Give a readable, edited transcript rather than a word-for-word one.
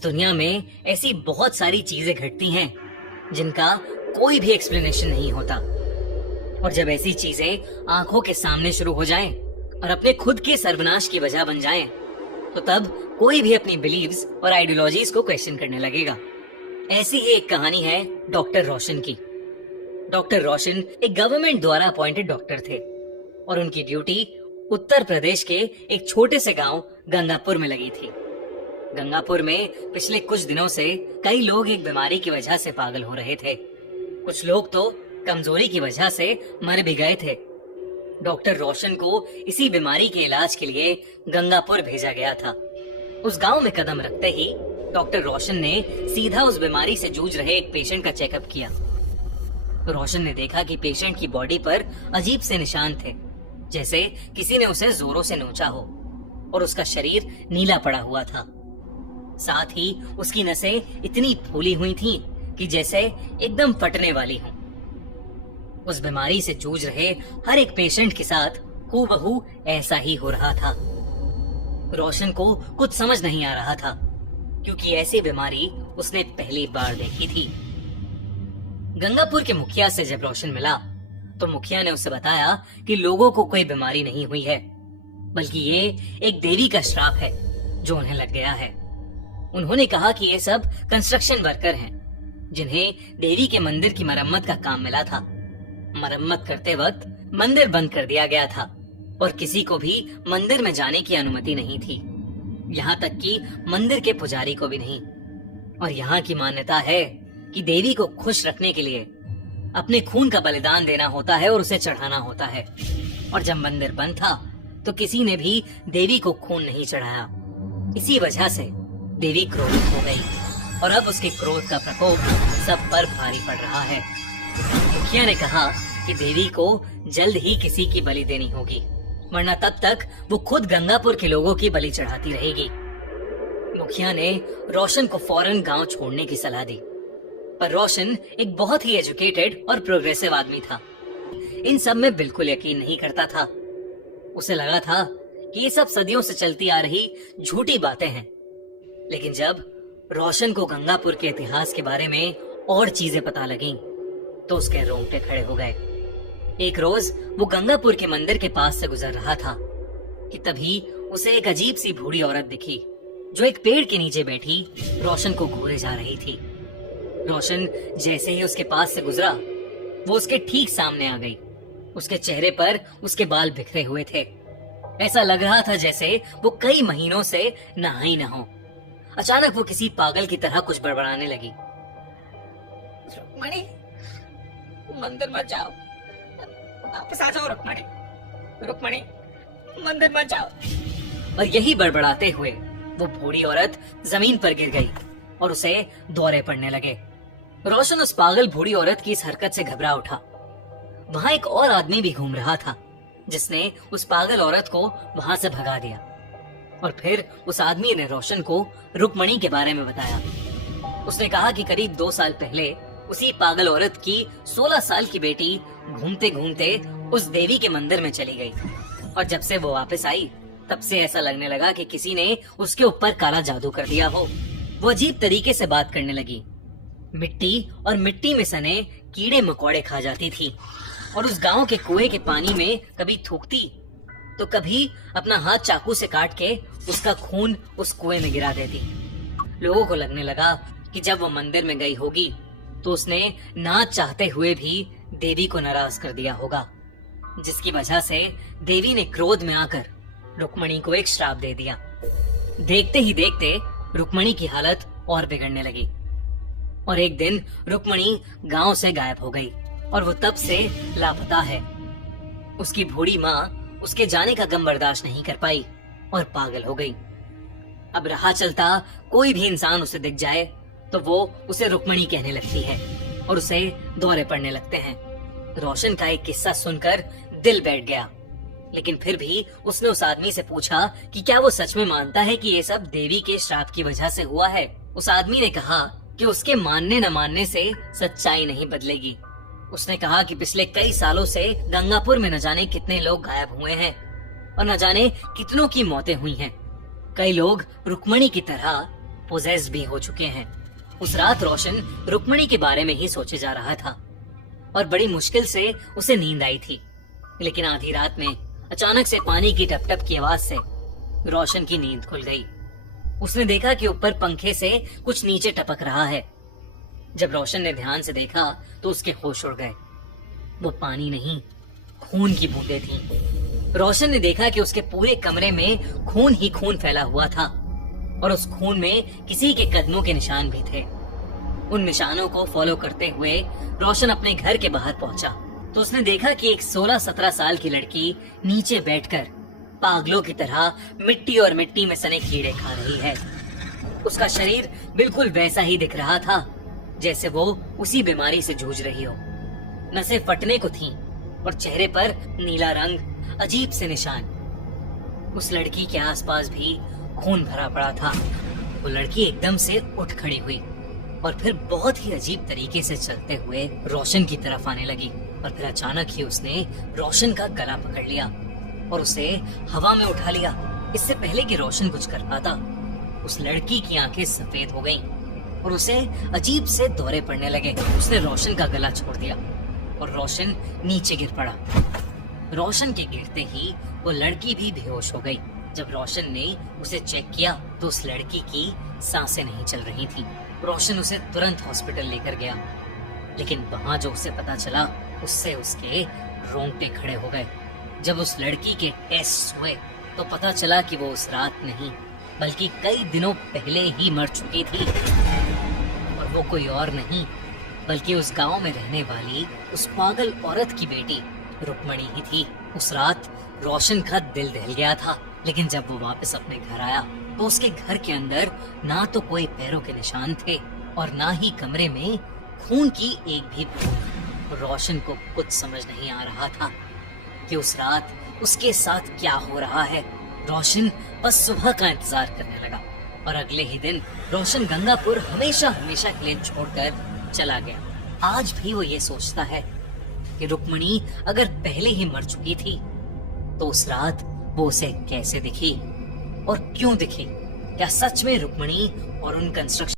इस दुनिया में ऐसी बहुत सारी चीजें घटती हैं जिनका कोई भी एक्सप्लेनेशन नहीं होता। और जब ऐसी चीजें आंखों के सामने शुरू हो जाएं और अपने खुद के सर्वनाश की वजह बन जाएं, तो तब कोई भी अपनी बिलीव्स और आइडियोलॉजीज को क्वेश्चन करने लगेगा। ऐसी ही एक कहानी है डॉक्टर रोशन की। डॉक्टर रोशन एक गवर्नमेंट द्वारा अपॉइंटेड डॉक्टर थे और उनकी ड्यूटी उत्तर प्रदेश के एक छोटे से गांव गंगापुर में लगी थी। गंगापुर में पिछले कुछ दिनों से कई लोग एक बीमारी की वजह से पागल हो रहे थे। कुछ लोग तो कमजोरी की वजह से मर भी गए थे। डॉक्टर रोशन को इसी बीमारी के इलाज के लिए गंगापुर भेजा गया था। उस गांव में कदम रखते ही डॉक्टर रोशन ने सीधा उस बीमारी से जूझ रहे एक पेशेंट का चेकअप किया। रोशन ने देखा कि पेशेंट की बॉडी पर अजीब से निशान थे, जैसे किसी ने उसे जोरों से नोचा हो, और उसका शरीर नीला पड़ा हुआ था। साथ ही उसकी नसें इतनी फूली हुई थीं कि जैसे एकदम फटने वाली हों। उस बीमारी से जूझ रहे हर एक पेशेंट के साथ हूबहू ऐसा ही हो रहा था। रोशन को कुछ समझ नहीं आ रहा था, क्योंकि ऐसी बीमारी उसने पहली बार देखी थी। गंगापुर के मुखिया से जब रोशन मिला तो मुखिया ने उसे बताया कि लोगों को कोई बीमारी नहीं हुई है, बल्कि ये एक देवी का श्राप है जो उन्हें लग गया है। उन्होंने कहा कि ये सब कंस्ट्रक्शन वर्कर हैं, जिन्हें देवी के मंदिर की मरम्मत का काम मिला था। मरम्मत करते वक्त मंदिर बंद कर दिया गया था और किसी को भी मंदिर में जाने की अनुमति नहीं थी, यहाँ तक कि मंदिर के पुजारी को भी नहीं। और यहाँ की मान्यता है कि देवी को खुश रखने के लिए अपने खून का बलिदान देना होता है और उसे चढ़ाना होता है। और जब मंदिर बंद था तो किसी ने भी देवी को खून नहीं चढ़ाया। इसी वजह से देवी क्रोधित हो गई और अब उसके क्रोध का प्रकोप सब पर भारी पड़ रहा है। मुखिया ने कहा कि देवी को जल्द ही किसी की बलि देनी होगी, वरना तब तक वो खुद गंगापुर के लोगों की बलि चढ़ाती रहेगी। मुखिया ने रोशन को फौरन गांव छोड़ने की सलाह दी, पर रोशन एक बहुत ही एजुकेटेड और प्रोग्रेसिव आदमी था। इन सब में बिल्कुल यकीन नहीं करता था। उसे लगा था कि ये सब सदियों से चलती आ रही झूठी बातें हैं। लेकिन जब रोशन को गंगापुर के इतिहास के बारे में और चीजें पता लगीं, तो उसके रोंगटे खड़े हो गए। एक रोज वो गंगापुर के मंदिर के पास से गुजर रहा था कि तभी उसे एक अजीब सी बूढ़ी औरत दिखी, जो एक पेड़ के नीचे बैठी रोशन को घूरे जा रही थी। रोशन जैसे ही उसके पास से गुजरा, वो उसके ठीक सामने आ गई। उसके चेहरे पर उसके बाल बिखरे हुए थे। ऐसा लग रहा था जैसे वो कई महीनों से नहा ही न हो। अचानक वो किसी पागल की तरह कुछ बड़बड़ाने लगी। रुक्मणी, मंदिर मत जाओ, वापस आ जाओ। रुक्मणी, रुक्मणी, मंदिर मत जाओ। और यही बड़बड़ाते हुए वो बूढ़ी औरत जमीन पर गिर गई और उसे दौरे पड़ने लगे। रोशन उस पागल बूढ़ी औरत की इस हरकत से घबरा उठा। वहाँ एक और आदमी भी घूम रहा था, जिसने उस पागल औरत को वहाँ से भगा दिया। और फिर उस आदमी ने रोशन को रुक्मणी के बारे में बताया। उसने कहा कि करीब 2 साल पहले उसी पागल औरत की 16 साल की बेटी घूमते घूमते उस देवी के मंदिर में चली गई, और जब से वो वापस आई तब से ऐसा लगने लगा कि किसी ने उसके ऊपर काला जादू कर दिया हो। वो अजीब तरीके से बात करने लगी, मिट्टी और मिट्टी में सने कीड़े मकोड़े खा जाती थी, और उस गांव के कुएं के पानी में कभी थूकती तो कभी अपना हाथ चाकू से काट के उसका खून उस कुएं में गिरा देती। लोगों को लगने लगा कि जब वो मंदिर में गई होगी तो उसने ना चाहते हुए भी देवी को नाराज कर दिया होगा, जिसकी वजह से देवी ने क्रोध में आकर रुक्मणी को एक श्राप दे दिया। देखते ही देखते रुक्मणी की हालत और बिगड़ने लगी, और एक दिन रुक्मणी गांव से गायब हो गई और वो तब से लापता है। उसकी बूढ़ी माँ उसके जाने का गम बर्दाश्त नहीं कर पाई और पागल हो गई। अब राह चलता कोई भी इंसान उसे दिख जाए तो वो उसे रुक्मणी कहने लगती है और उसे दौरे पड़ने लगते हैं। रोशन का एक किस्सा सुनकर दिल बैठ गया, लेकिन फिर भी उसने उस आदमी से पूछा कि क्या वो सच में मानता है कि ये सब देवी के श्राप की वजह से हुआ है। उस आदमी ने कहा कि उसके मानने न मानने से सच्चाई नहीं बदलेगी। उसने कहा कि पिछले कई सालों से गंगापुर में न जाने कितने लोग गायब हुए हैं और न जाने कितनों की मौतें हुई हैं। कई लोग रुक्मणी की तरह पोजेस्ड भी हो चुके हैं। उस रात रोशन रुक्मणी के बारे में ही सोचे जा रहा था और बड़ी मुश्किल से उसे नींद आई थी। लेकिन आधी रात में अचानक से पानी की टप टप की आवाज से रोशन की नींद खुल गई। उसने देखा कि ऊपर पंखे से कुछ नीचे टपक रहा है। जब रोशन ने ध्यान से देखा तो उसके होश उड़ गए। वो पानी नहीं, खून की बूंदें थीं। रोशन ने देखा कि उसके पूरे कमरे में खून ही खून फैला हुआ था और उस खून में किसी के कदमों के निशान भी थे। उन निशानों को फॉलो करते हुए रोशन अपने घर के बाहर पहुंचा तो उसने देखा कि एक 16-17 साल की लड़की नीचे बैठकर पागलों की तरह मिट्टी और मिट्टी में सने कीड़े खा रही है। उसका शरीर बिल्कुल वैसा ही दिख रहा था जैसे वो उसी बीमारी से जूझ रही हो। नसें फटने को थीं और चेहरे पर नीला रंग, अजीब से निशान। उस लड़की के आसपास भी खून भरा पड़ा था। वो लड़की एकदम से उठ खड़ी हुई और फिर बहुत ही अजीब तरीके से चलते हुए रोशन की तरफ आने लगी और फिर अचानक ही उसने रोशन का गला पकड़ लिया और उसे हवा में उठा लिया। इससे पहले कि रोशन कुछ कर पाता, उस लड़की की आंखें सफेद हो गईं और उसे अजीब से दौरे पड़ने लगे। उसने रोशन का गला छोड़ दिया और रोशन नीचे गिर पड़ा। रोशन के गिरते ही वो लड़की भी बेहोश हो गई। जब रोशन ने उसे चेक किया तो उस लड़की की सांसें नहीं चल रही थी। रोशन उसे तुरंत हॉस्पिटल लेकर गया, लेकिन वहां जो उसे पता चला उससे उसके रोंगटे खड़े हो गए। जब उस लड़की के टेस्ट हुए तो पता चला कि वो उस रात नहीं बल्कि कई दिनों पहले ही मर चुकी थी और वो कोई और नहीं बल्कि उस गांव में रहने वाली उस पागल औरत की बेटी रुक्मणी ही थी। उस रात रोशन का दिल दहल गया था, लेकिन जब वो वापस अपने घर आया तो उसके घर के अंदर ना तो कोई पैरों के निशान थे और ना ही कमरे में खून की एक भी बूंद। रोशन को कुछ समझ नहीं आ रहा था कि उस रात उसके साथ क्या हो रहा है। रोशन बस सुबह का इंतजार करने लगा और अगले ही दिन रोशन गंगापुर हमेशा हमेशा के लिए छोड़कर चला गया। आज भी वो ये सोचता है कि रुक्मणी अगर पहले ही मर चुकी थी तो उस रात वो उसे कैसे दिखी और क्यों दिखी। क्या सच में रुक्मणी और उन कंस्ट्रक्शन